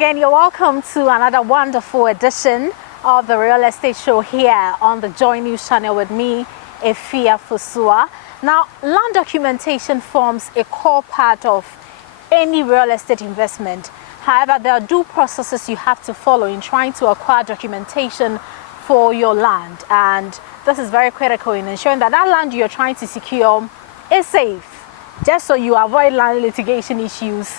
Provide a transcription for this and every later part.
again, you're welcome to another wonderful edition of the Real Estate Show here on the Joy News channel with me, Efia Fusua. Now, land documentation forms a core part of any real estate investment. However, there are due processes you have to follow in trying to acquire documentation for your land. And this is very critical in ensuring that that land you're trying to secure is safe, just so you avoid land litigation issues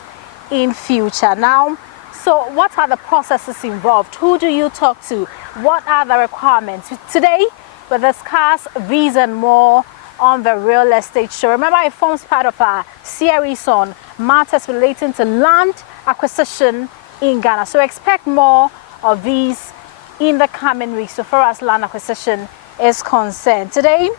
in future. Now, so what are the processes involved? Who do you talk to? What are the requirements? Today, we'll discuss these and more on the Real Estate Show. Remember, it forms part of our series on matters relating to land acquisition in Ghana. So expect more of these in the coming weeks so far as land acquisition is concerned. Today,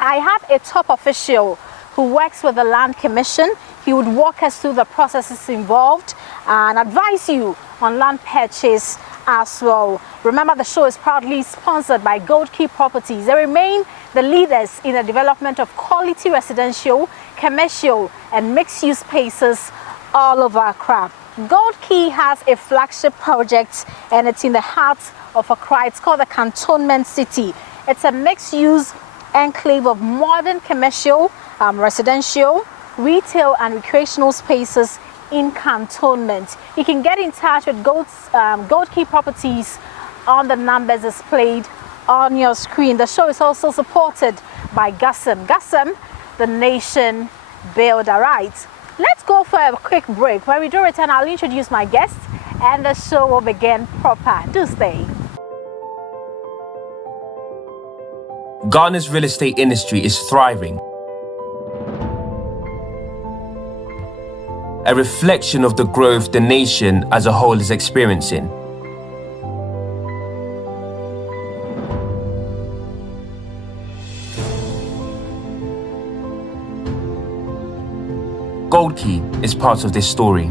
I have a top official who works with the Land Commission. He would walk us through the processes involved and advise you on land purchase as well. Remember, the show is proudly sponsored by Gold Key Properties. They remain the leaders in the development of quality residential, commercial, and mixed-use spaces all over Accra. Gold Key has a flagship project, and it's in the heart of Accra. It's called the Cantonment City. It's a mixed-use enclave of modern commercial, residential, retail, and recreational spaces in Cantonment. You can get in touch with Gold Key Properties on the numbers displayed on your screen. The show is also supported by Gassam, the nation builder. Right, let's go for a quick break. When we do return, I'll introduce my guests and the show will begin proper. Do stay. Ghana's real estate industry is thriving, a reflection of the growth the nation as a whole is experiencing. Gold Key is part of this story.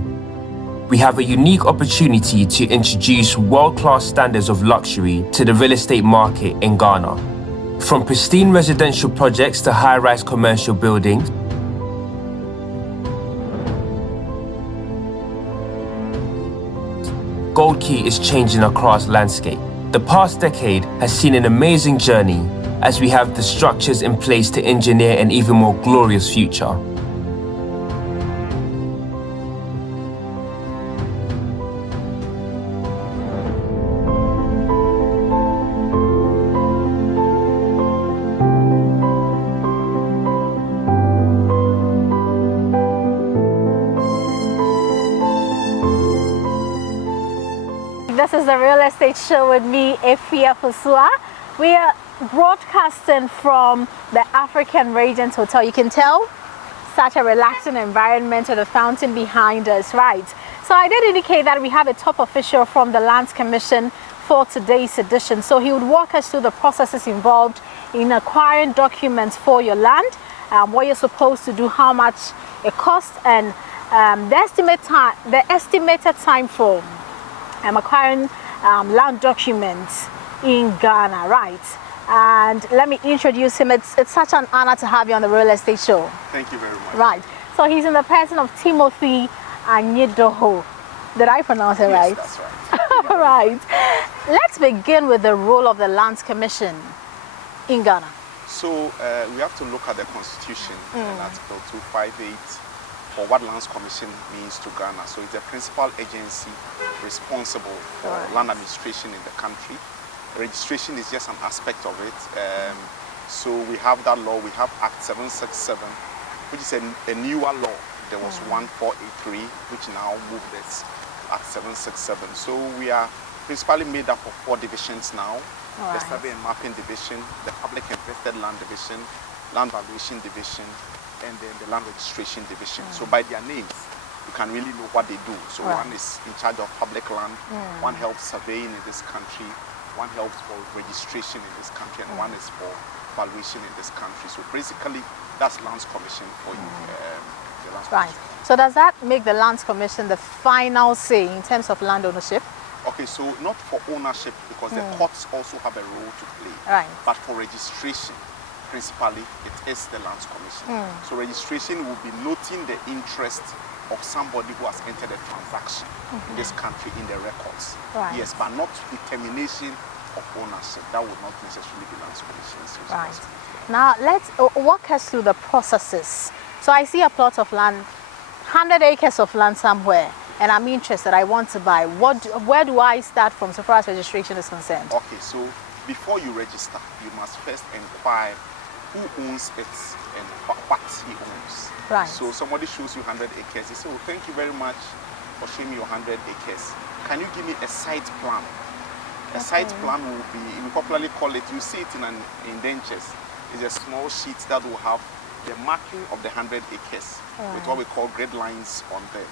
We have a unique opportunity to introduce world-class standards of luxury to the real estate market in Ghana. From pristine residential projects to high-rise commercial buildings, Gold Key is changing Accra's landscape. The past decade has seen an amazing journey as we have the structures in place to engineer an even more glorious future. This is the Real Estate Show with me, Efia Fusua. We are broadcasting from the African Radiant Hotel. You can tell such a relaxing environment with the fountain behind us, right? So I did indicate that we have a top official from the Lands Commission for today's edition. So he would walk us through the processes involved in acquiring documents for your land, what you're supposed to do, how much it costs, and the estimated time frame. I'm acquiring land documents in Ghana, right? And let me introduce him. It's such an honor to have you on the Real Estate Show. Thank you very much. Right. So he's in the person of Timothy Anyidoho. Did I pronounce it right? Yes, that's right. All right. Let's begin with the role of the Lands Commission in Ghana. So we have to look at the Constitution and Article 258 for what Lands Commission means to Ghana. So it's the principal agency responsible for land administration in the country. Registration is just an aspect of it. So we have that law. We have Act 767, which is a newer law. There was 1483, which now moved this Act 767. So we are principally made up of 4 divisions now. The Survey and Mapping Division, the Public Invested Land Division, Land Valuation Division, and then the Land Registration Division. So by their names, you can really know what they do. So one is in charge of public land, one helps surveying in this country, one helps for registration in this country, and one is for valuation in this country. So basically, that's Lands Commission for you. The Lands Right. Commission. So does that make the Lands Commission the final say in terms of land ownership? Okay, so not for ownership, because the courts also have a role to play. Right. But for registration, principally, it is the Lands Commission. So registration will be noting the interest of somebody who has entered a transaction in this country in the records. Right. Yes, but not determination of ownership. That would not necessarily be Lands Commission's responsibility. Right. Now let's walk us through the processes. So I see a plot of land, 100 acres of land somewhere, and I'm interested, I want to buy. Where do I start from so far as registration is concerned? Okay, so before you register, you must first inquire who owns it and what he owns. Right. So somebody shows you 100 acres, you say, oh, thank you very much for showing me your 100 acres. Can you give me a site plan? A site plan will be, we popularly call it, you see it in an indentures. It's a small sheet that will have the marking of the 100 acres with what we call grid lines on there.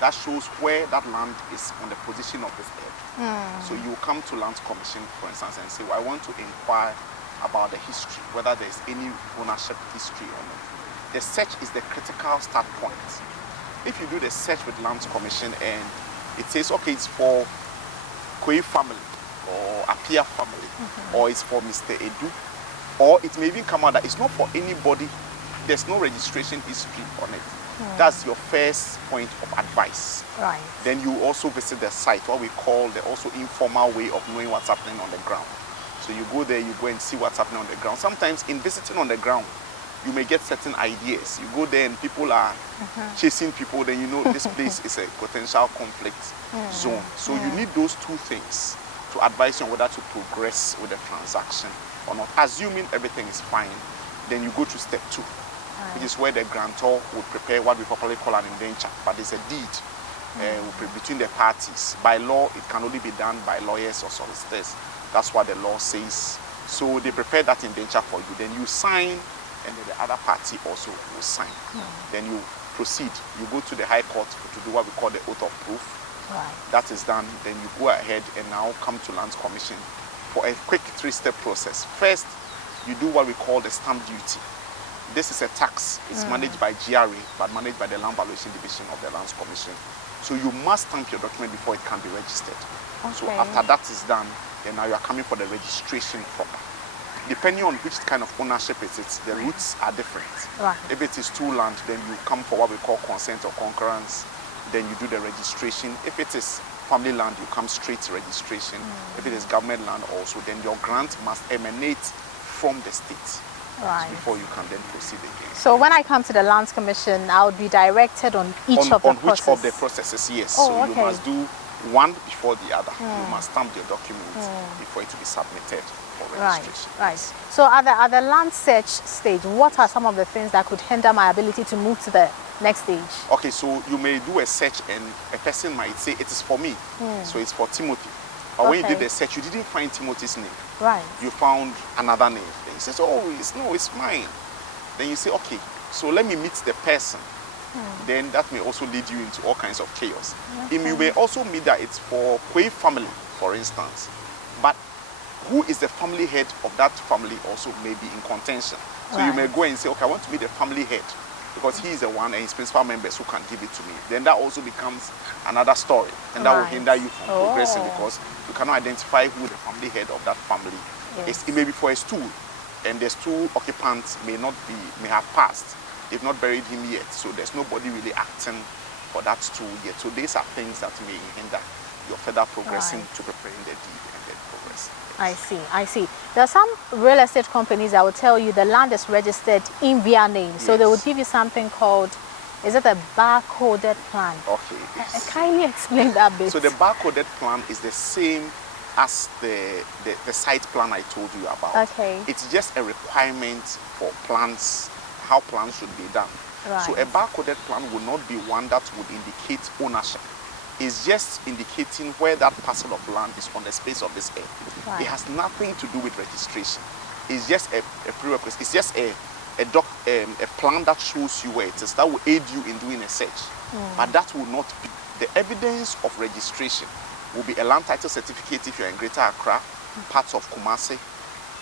That shows where that land is on the position of this earth. So you come to Lands Commission, for instance, and say, well, I want to inquire about the history, whether there's any ownership history on it. The search is the critical start point. If you do the search with Lands Commission and it says, okay, it's for Kwe family or Apia family, or it's for Mr. Edu, or it may even come out that it's not for anybody, there's no registration history on it. That's your first point of advice. Right. Then you also visit the site, what we call the also informal way of knowing what's happening on the ground. So you go there, you go and see what's happening on the ground. Sometimes in visiting on the ground, you may get certain ideas. You go there and people are chasing people, then you know this place is a potential conflict zone. So you need those two things to advise you on whether to progress with the transaction or not. Assuming everything is fine, then you go to step 2. Which is where the grantor would prepare what we popularly call an indenture, but it's a deed between the parties. By law, it can only be done by lawyers or solicitors. That's what the law says. So they prepare that indenture for you. Then you sign, and then the other party also will sign. Then you proceed. You go to the High Court to do what we call the oath of proof. That is done. Then you go ahead and now come to Lands Commission for a quick 3-step process. First, you do what we call the stamp duty. This is a tax. It's managed by GRA, but managed by the Land Valuation Division of the Lands Commission. So you must stamp your document before it can be registered. So after that is done, then now you are coming for the registration proper. Depending on which kind of ownership it is, the routes are different. If it is two land, then you come for what we call consent or concurrence. Then you do the registration. If it is family land, you come straight to registration. If it is government land also, then your grant must emanate from the state. Before you can then proceed again. So when I come to the Lands Commission, I would be directed on each of the processes? On which of the processes, yes. So you must do one before the other. You must stamp your documents before it to be submitted for registration. Right. So at the land search stage, what are some of the things that could hinder my ability to move to the next stage? Okay, so you may do a search and a person might say, it is for me. So it's for Timothy. But when you did the search, you didn't find Timothy's name. You found another name. Then you say, oh, it's mine. Then you say, okay, so let me meet the person. Then that may also lead you into all kinds of chaos. You may also meet that it's for Kwe family, for instance. But who is the family head of that family also may be in contention. So you may go and say, okay, I want to meet the family head, because he is the one and his principal members who can give it to me. Then that also becomes another story, and that will hinder you from progressing, because you cannot identify who the family head of that family is. It may be for a stool, and the stool occupants may have passed. They've not buried him yet, so there's nobody really acting for that stool yet. So these are things that may hinder your further progressing to preparing the deed and then progressing. I see. There are some real estate companies that will tell you the land is registered in their name. So they will give you something called, is it a barcoded plan? Okay. Kindly explain that bit. So the barcoded plan is the same as the site plan I told you about. It's just a requirement for plans, how plans should be done. So a barcoded plan will not be one that would indicate ownership. It's just indicating where that parcel of land is on the space of this earth. It has nothing to do with registration. It's just a prerequisite. It's just a plan that shows you where it is, that will aid you in doing a search. But that will not be the evidence of registration. Will be a land title certificate if you're in Greater Accra, parts of Kumasi,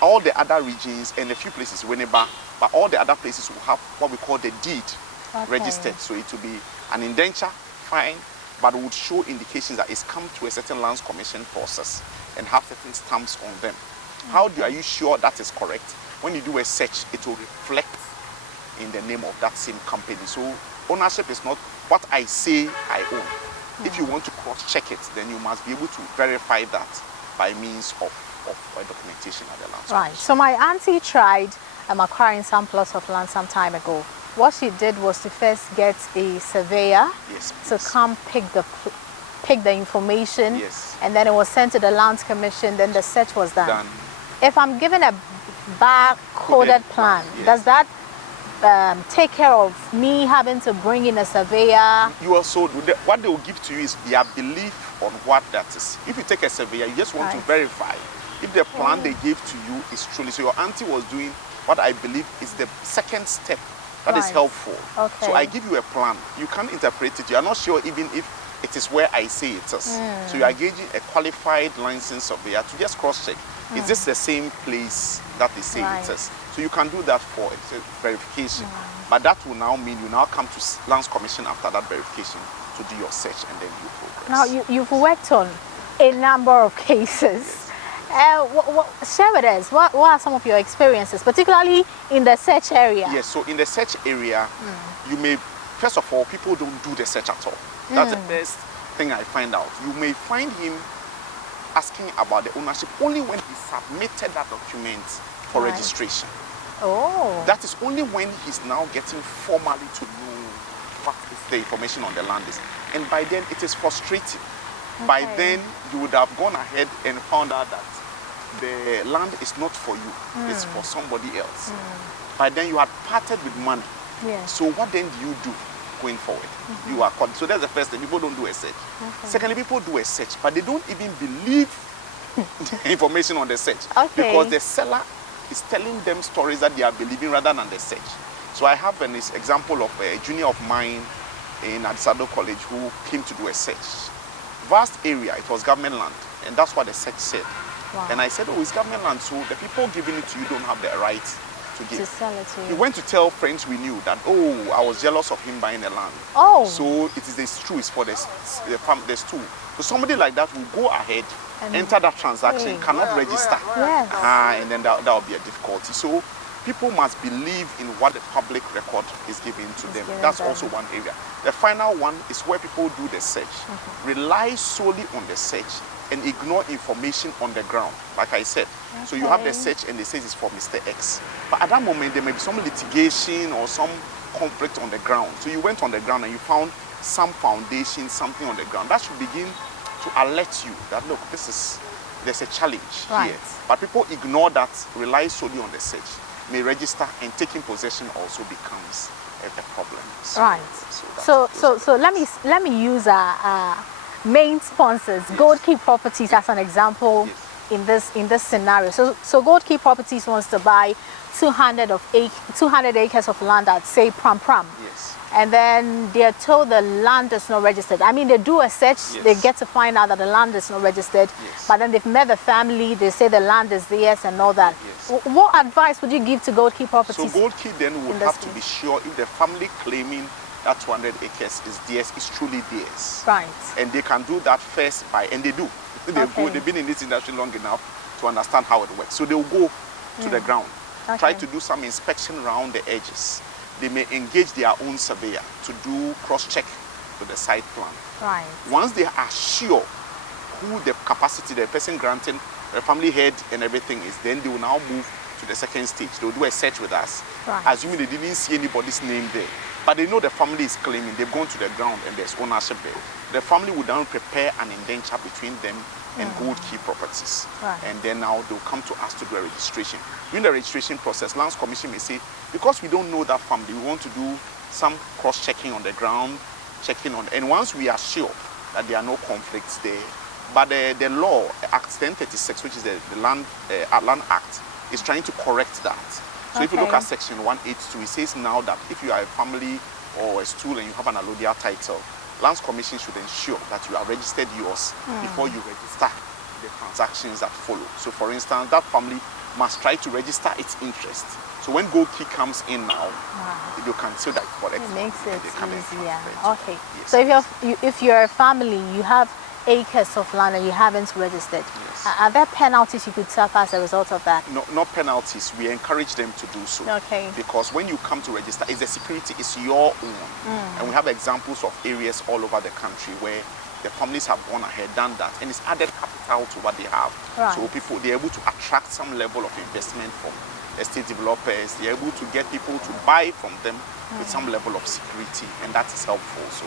all the other regions, and a few places, Winneba, but all the other places will have what we call the deed registered. So it will be an indenture, fine, but would show indications that it's come to a certain Lands Commission process and have certain stamps on them. Are you sure that is correct? when you do a search, it will reflect in the name of that same company. So ownership is not what I say I own. If you want to cross-check it, then you must be able to verify that by means of a documentation at the land. Right. So my auntie tried acquiring some plots of land some time ago. What she did was to first get a surveyor to come pick the information, and then it was sent to the Land Commission. Then the search was done. If I'm given a bar-coded plan, does that take care of me having to bring in a surveyor? You also, what they will give to you is their belief on what that is. If you take a surveyor, you just want to verify if the plan they gave to you is truly. So your auntie was doing what I believe is the second step that is helpful. So I give you a plan. You can't interpret it. You are not sure even if it is where I say it is. So you are engaging a qualified licensed surveyor to just cross-check. Is this the same place that they say it is? So you can do that for verification. But that will now mean you now come to Lands Commission after that verification to do your search, and then you progress. Now you've worked on a number of cases. Share with us, what are some of your experiences, particularly in the search area? Yes, so in the search area, you may, first of all, people don't do the search at all. That's the first thing I find out. You may find him asking about the ownership only when he submitted that document for registration. That is only when he's now getting formally to know what is the information on the land is. And by then, it is frustrating. By then, you would have gone ahead and found out that the land is not for you, it's for somebody else. By then, you had parted with money. So what then do you do going forward? You are caught. So that's the first thing. People don't do a search. Secondly, people do a search, but they don't even believe the information on the search because the seller is telling them stories that they are believing rather than the search. So I have an example of a junior of mine in Adisado College who came to do a search. Vast area, it was government land, and that's what the search said. And I said, oh, it's government land, so the people giving it to you don't have the right to give. To sell it to you. He went to tell friends we knew that, oh, I was jealous of him buying the land. So it's true, it's for the stool. So somebody like that will go ahead, enter that transaction, cannot register. And then that will be a difficulty. So people must believe in what the public record is giving to them. That's also one area. The final one is where people do the search, rely solely on the search, and ignore information on the ground, like I said. So you have the search and they say it's for Mr. X. But at that moment, there may be some litigation or some conflict on the ground. So you went on the ground and you found some foundation, something on the ground. That should begin to alert you that, look, there's a challenge here. But people ignore that, rely solely on the search, may register, and taking possession also becomes a problem. So let me use main sponsors, Gold Key Properties, as an example in this scenario. So Gold Key Properties wants to buy 200 acres of land at, say, Pram. And then they are told the land is not registered. I mean, they do a search, they get to find out that the land is not registered, but then they've met the family, they say the land is theirs and all that. What advice would you give to Gold Key Properties? So Gold Key then would have to be sure if the family claiming that 200 acres is theirs, is truly theirs. And they can do that first and they do. They've been in this industry long enough to understand how it works. So they will go to the ground, try to do some inspection around the edges. They may engage their own surveyor to do cross-check with the site plan. Once they are sure who the capacity, the person granting, the family head and everything is, then they will now move to the second stage. They will do a search with us, assuming they didn't see anybody's name there. But they know the family is claiming, they've gone to the ground and there's ownership there. The family will then prepare an indenture between them and Gold Key Properties. And then now they'll come to us to do a registration. During the registration process, Lands Commission may say, because we don't know that family, we want to do some cross-checking on the ground, and once we are sure that there are no conflicts there, but the law, Act 1036, which is the Land Act, is trying to correct that. So if you look at section 182, it says now that if you are a family or a stool and you have an allodial title, Lands Commission should ensure that you are registered yours before you register the transactions that follow. So for instance, that family must try to register its interest. So when Gold Key comes in now, you can see that correct. It makes it easier. So if you're a family, you have acres of land and you haven't registered, Yes. are there penalties you could suffer as a result of that? No, not penalties. We encourage them to do so. Okay. Because when you come to register, it's the security, it's your own. And we have examples of areas all over the country where the families have gone ahead, done that, and it's added capital to what they have. Right. So people, they're able to attract some level of investment from estate developers. They're able to get people to buy from them with some level of security, and that is helpful. So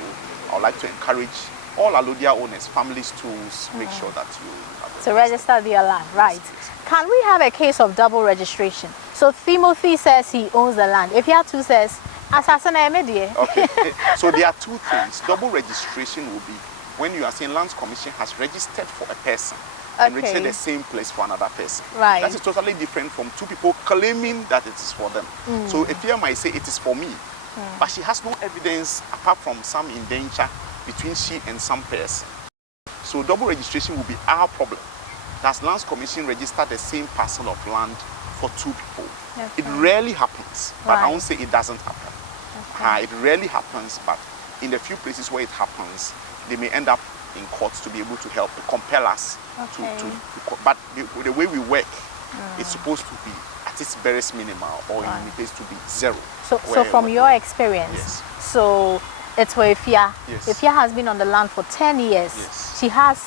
I would like to encourage all Alodia owners, families to make sure that you have To register their land, right? Yes. Can we have a case of double registration? So Timothy says he owns the land. If Yatu says, Assassin media. Okay. So there are two things. Double registration will be when you are saying Lands Commission has registered for a person and Okay. registered the same place for another person. Right. That is totally different from two people claiming that it is for them. So a peer might say it is for me, but she has no evidence apart from some indenture between she and some person. So double registration will be our problem. Does Lands Commission register the same parcel of land for two people? It rarely happens, but I Right. won't say it doesn't happen. It rarely happens, but in the few places where it happens, they may end up in courts to be able to help, compel us but the way we work, it's supposed to be at its barest minimal, or in any case to be zero. So from your experience, Yes. so it's where Ifya. Yes. Ifya has been on the land for 10 years. Yes. She has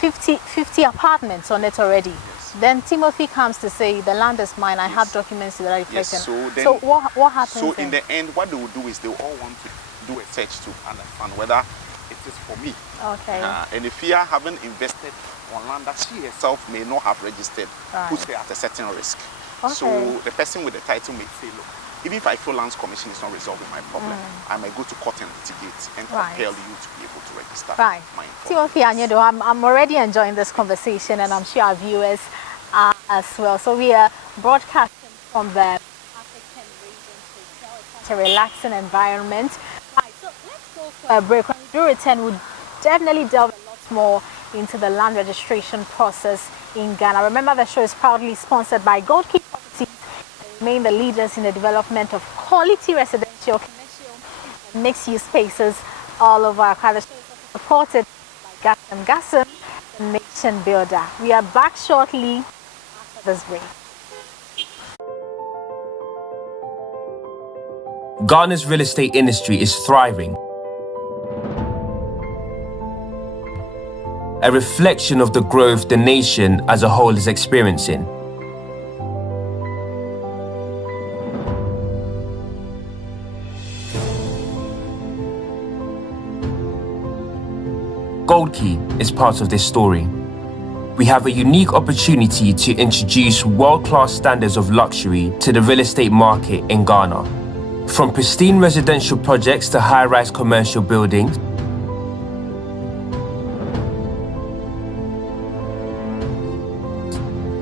50 apartments on it already. Yes. Then Timothy comes to say, the land is mine, I have documents to that effect. Yes, so then- so what happens So then? in the end, what they will do is they will all want to do a search to understand whether it is for me. Okay. And if Ifya haven't invested on land that she herself may not have registered, puts her at a certain risk. So Okay. the person with the title may say, look, even if I feel Lands Commission is not resolving my problem, I might go to court and litigate and Right. compel you to be able to register Right. my information. Timothy Anyedo, I'm already enjoying this conversation, and I'm sure our viewers are as well. So we are broadcasting from the African region to tell it's such a relaxing environment. Right, so let's go for a break. When we do return, we'll definitely delve a lot more into the land registration process in Ghana. Remember, the show is proudly sponsored by Gold Key Properties. They remain the leaders in the development of quality residential, commercial, and mixed-use spaces all over Accra. The show is also supported by Gassam, the nation builder. We are back shortly after this break. Ghana's real estate industry is thriving, a reflection of the growth the nation as a whole is experiencing. Gold Key is part of this story. We have a unique opportunity to introduce world-class standards of luxury to the real estate market in Ghana. From pristine residential projects to high-rise commercial buildings,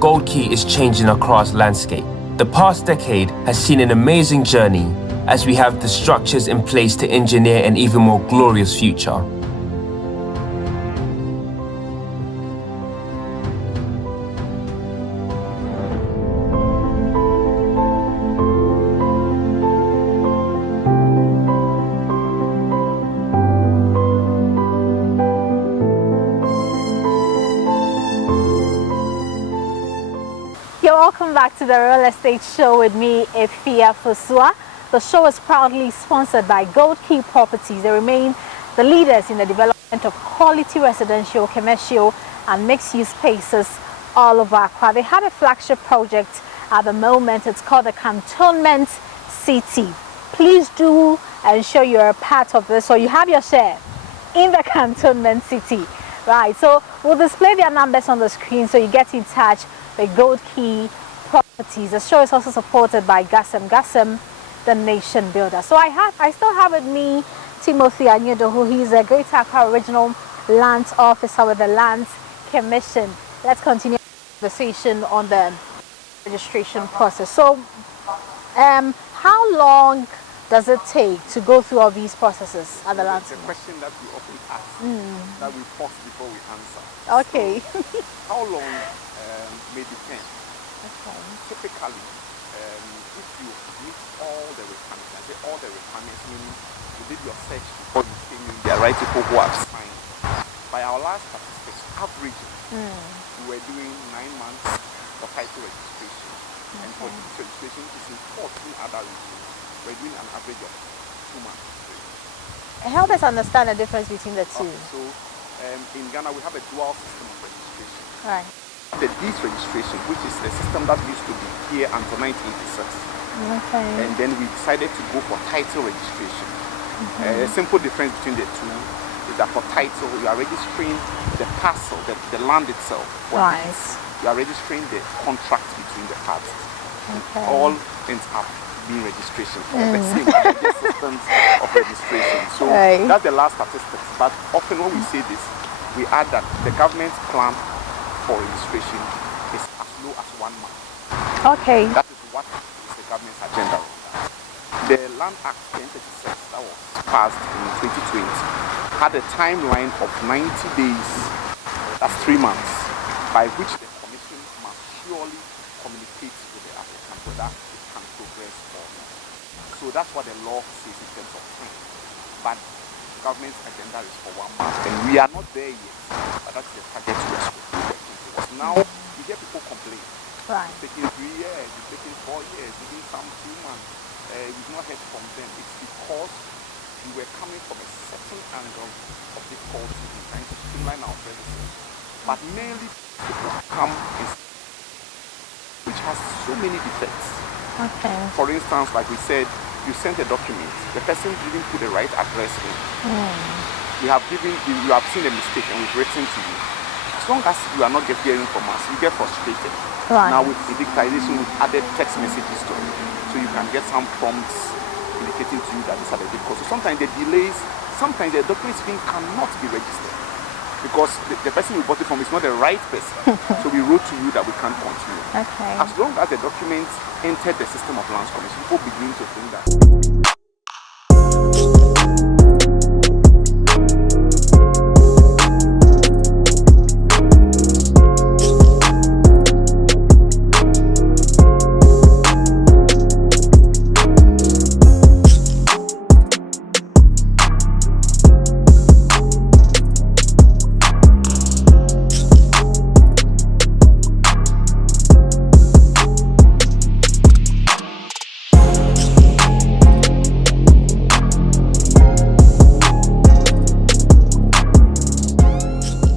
Gold Key is changing Accra's landscape. The past decade has seen an amazing journey as we have the structures in place to engineer an even more glorious future. Welcome back to the Real Estate Show with me, Efia Fosua. The show is proudly sponsored by Gold Key Properties. They remain the leaders in the development of quality residential, commercial, and mixed-use spaces all over Accra. They have a flagship project at the moment. It's called the Cantonment City. Please do ensure you're a part of this, so you have your share in the Cantonment City. Right, so we'll display their numbers on the screen so you get in touch with Gold Key Properties. The show is also supported by Gassam, the nation builder. So I still have with me Timothy Anyedo, who he's a Greater Accra Regional Lands Officer with the Lands Commission. Let's continue the conversation on the registration process. So, how long does it take to go through all these processes at the Lands It's a question that we often ask, that we pause before we answer. Okay. So, how long may depend. Okay. Typically, if you meet all the requirements, I say all the requirements, meaning you did your search before you came in, there are right people who have signed. By by our last statistics, average, we were doing 9 months for title registration. And for this registration, which is in 14 other regions, we're doing an average of 2 months. Help us understand the difference between the two. Okay, so in Ghana, we have a dual system of registration. Right. The deed registration, which is the system that used to be here until 1986. Okay. And then we decided to go for title registration. A simple difference between the two is that for title, you are registering the parcel, the land itself. For Right. deeds, you are registering the contract between the parties. Okay. All ends up being registration. The same systems of registration. So Right. that's the last statistics. But often when we say this, we add that the government's plan for registration is as low as 1 month. Okay. That is what is the government's agenda. The Land Act 1036 that was passed in 2020 had a timeline of 90 days, that's 3 months, by which the Commission must surely communicate with the applicant whether it can progress or not. So that's what the law says in terms of time. But the government's agenda is for 1 month, and we are not there yet. But that's the target we are working towards. Now, you hear people complain. Right. It's taking 3 years, it's taking 4 years, even some 2 months. We've not heard from them. It's because we were coming from a certain angle of difficulty in trying to streamline our processes. But mainly, people come in which has so many defects. Okay. For instance, like we said, you sent a document, the person didn't put the right address in. You have seen a mistake and we've written to you. As long as you are not hearing from us, you get frustrated. Right. Now with the digitization, we've added text messages to it, so you can get some prompts indicating to you that these are the difficulties. So sometimes the delays, sometimes the documents even cannot be registered because the person we bought it from is not the right person. So we wrote to you that we can't continue. Okay. As long as the documents entered the system of Lands Commission, people begin to think that